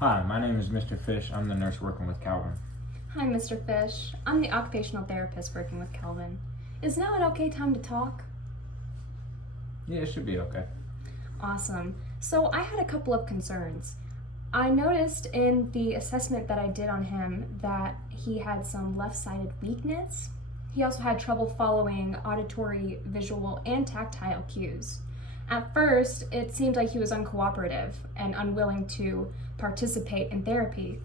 Hi, my name is Mr. Fish. I'm the nurse working with Calvin. Hi, Mr. Fish. I'm the occupational therapist working with Calvin. Is now an okay time to talk? Yeah, it should be okay. Awesome. So I had a couple of concerns. I noticed in the assessment that I did on him that he had some left-sided weakness. He also had trouble following auditory, visual, and tactile cues. At first, it seemed like he was uncooperative and unwilling to participate in therapy.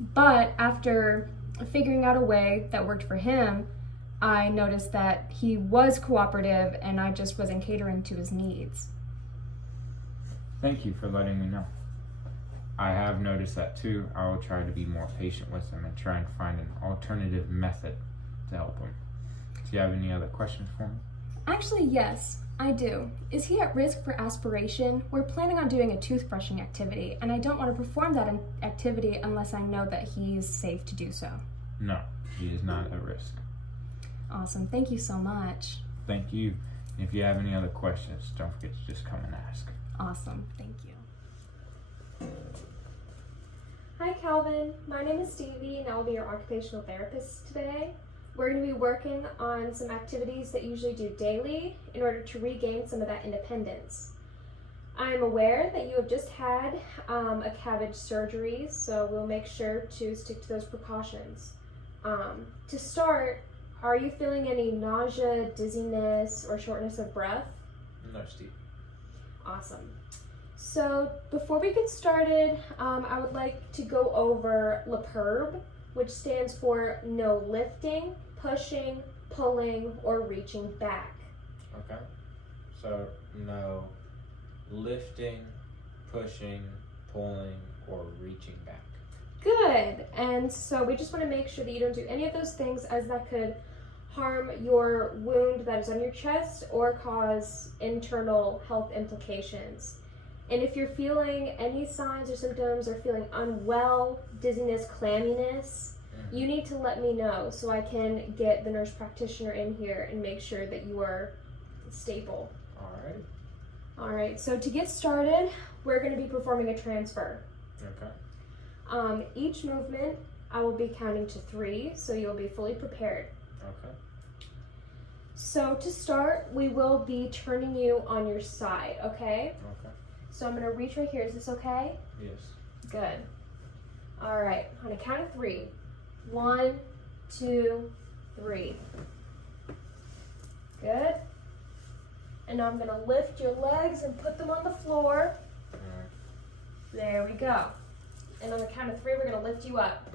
But after figuring out a way that worked for him, I noticed that he was cooperative and I just wasn't catering to his needs. Thank you for letting me know. I have noticed that too. I will try to be more patient with him and try and find an alternative method to help him. Do you have any other questions for me? Actually, yes, I do. Is he at risk for aspiration? We're planning on doing a toothbrushing activity, and I don't want to perform that activity unless I know that he's safe to do so. No, he is not at risk. Awesome. Thank you so much. Thank you. If you have any other questions, don't forget to just come and ask. Awesome. Thank you. Hi Calvin, my name is Stevie and I will be your occupational therapist today. We're going to be working on some activities that you usually do daily in order to regain some of that independence. I am aware that you have just had a CABG surgery, so we'll make sure to stick to those precautions. To start, are you feeling any nausea, dizziness, or shortness of breath? No, Steve. Awesome. So before we get started, I would like to go over LPIRB, which stands for no lifting, pushing, pulling, or reaching back. Okay. So, no lifting, pushing, pulling, or reaching back. Good. And so we just want to make sure that you don't do any of those things, as that could harm your wound that is on your chest or cause internal health implications. And if you're feeling any signs or symptoms or feeling unwell, dizziness, clamminess, you need to let me know so I can get the nurse practitioner in here and make sure that you are stable. All right. All right, so to get started, we're going to be performing a transfer. Okay. Each movement, I will be counting to 3, so you'll be fully prepared. Okay. So to start, we will be turning you on your side, okay? Okay. So I'm going to reach right here. Is this okay? Yes. Good. All right, on a count of 3. 1, 2, 3. Good. And now I'm going to lift your legs and put them on the floor. All right. There we go. And on the count of 3, we're going to lift you up.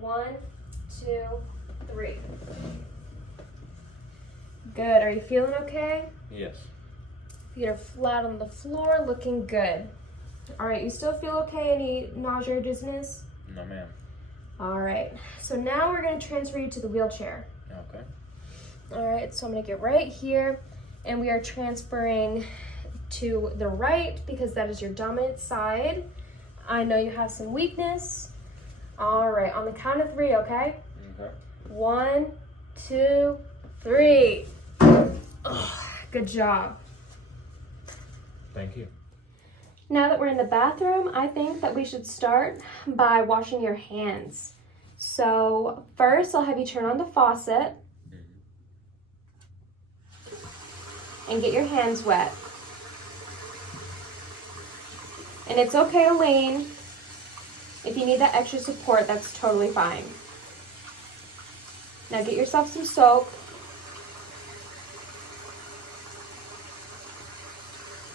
All right. 1, 2, 3. Good. Are you feeling okay? Yes. Feet are flat on the floor, looking good. All right, you still feel okay? Any nausea or dizziness? No, ma'am. All right, so now we're going to transfer you to the wheelchair. Okay. All right, so I'm going to get right here, and we are transferring to the right because that is your dominant side. I know you have some weakness. All right, on the count of 3, okay? Okay. 1, 2, 3. Oh, good job. Thank you. Now that we're in the bathroom, I think that we should start by washing your hands. So first, I'll have you turn on the faucet and get your hands wet. And it's okay to lean. If you need that extra support, that's totally fine. Now get yourself some soap.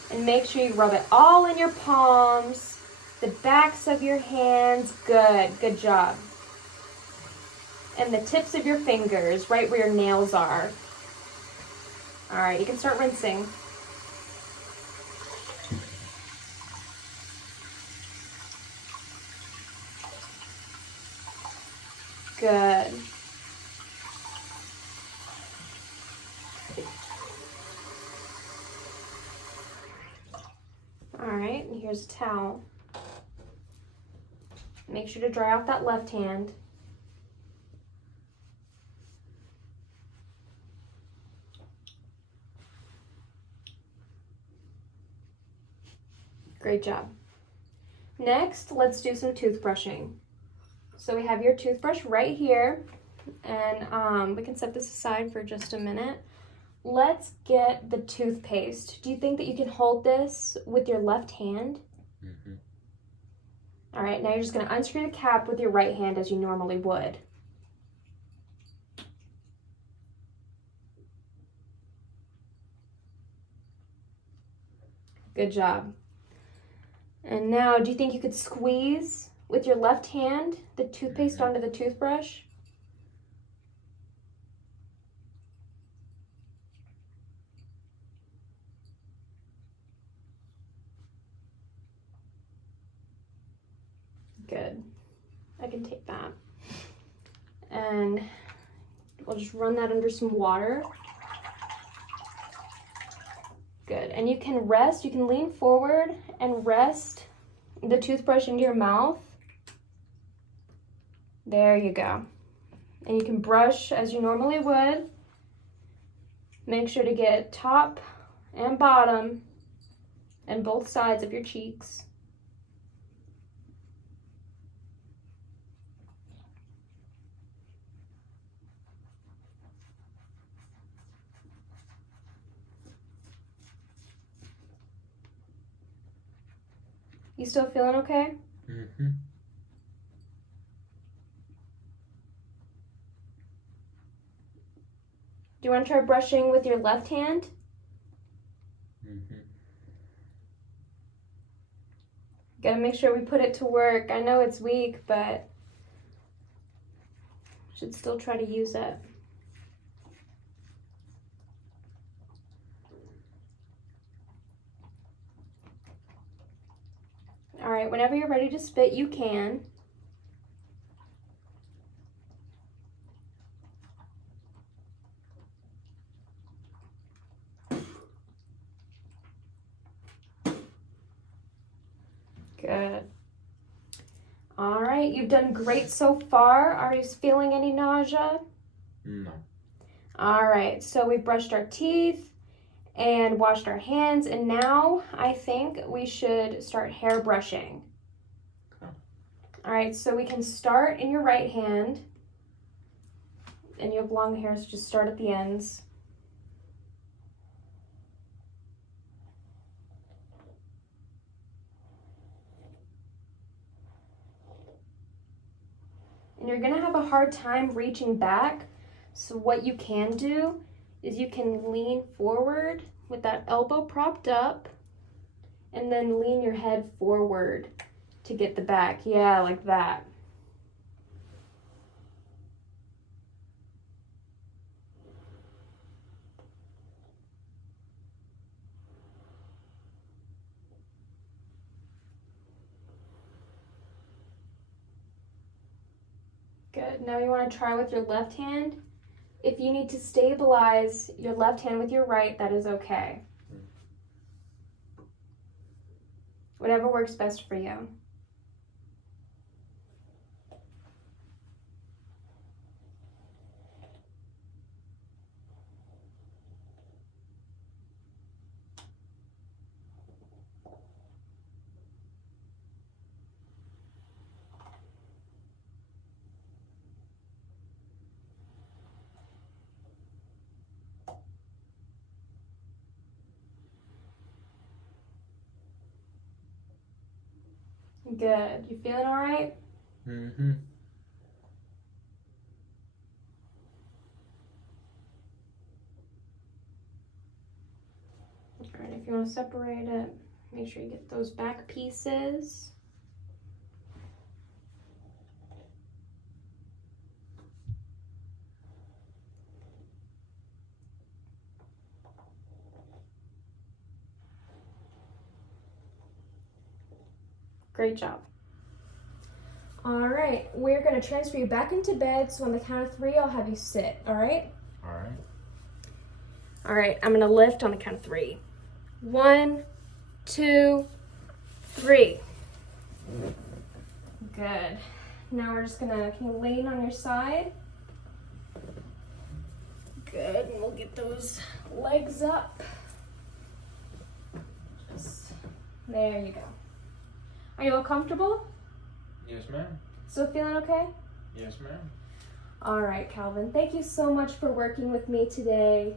And make sure you rub it all in your palms, the backs of your hands. Good job. And the tips of your fingers, right where your nails are. All right, you can start rinsing. Good. All right, and here's a towel. Make sure to dry off that left hand. Great job. Next, let's do some toothbrushing. So we have your toothbrush right here, and we can set this aside for just a minute. Let's get the toothpaste. Do you think that you can hold this with your left hand? Mm-hmm. All right, now you're just gonna unscrew the cap with your right hand as you normally would. Good job. And now, do you think you could squeeze with your left hand the toothpaste onto the toothbrush? Good. I can take that. And we'll just run that under some water. Good. And you can rest, you can lean forward and rest the toothbrush into your mouth. There you go. And you can brush as you normally would. Make sure to get top and bottom and both sides of your cheeks. You still feeling okay? Mm-hmm. Do you want to try brushing with your left hand? Mm-hmm. Gotta make sure we put it to work. I know it's weak, but should still try to use it. All right, whenever you're ready to spit, you can. Good. All right, you've done great so far. Are you feeling any nausea? No. All right, so we brushed our teeth and washed our hands, and now I think we should start hair brushing. Okay. All right, so we can start in your right hand, and you have long hair, so just start at the ends. And you're gonna have a hard time reaching back, so what you can do is you can lean forward with that elbow propped up and then lean your head forward to get the back. Yeah, like that. Good. Now you want to try with your left hand. If you need to stabilize your left hand with your right, that is okay. Whatever works best for you. Good. You feeling all right? Mm-hmm. All right, if you want to separate it, make sure you get those back pieces. Great job. All right, we're gonna transfer you back into bed. So on the count of 3, I'll have you sit, all right? All right. All right, I'm gonna lift on the count of 3. 1, 2, 3. Good. Now we're just gonna, can you lean on your side? Good, and we'll get those legs up. Just, there you go. Are you all comfortable? Yes, ma'am. Still feeling okay? Yes, ma'am. All right, Calvin. Thank you so much for working with me today.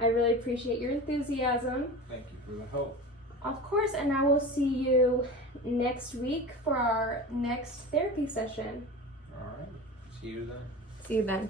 I really appreciate your enthusiasm. Thank you for the help. Of course, and I will see you next week for our next therapy session. All right. See you then. See you then.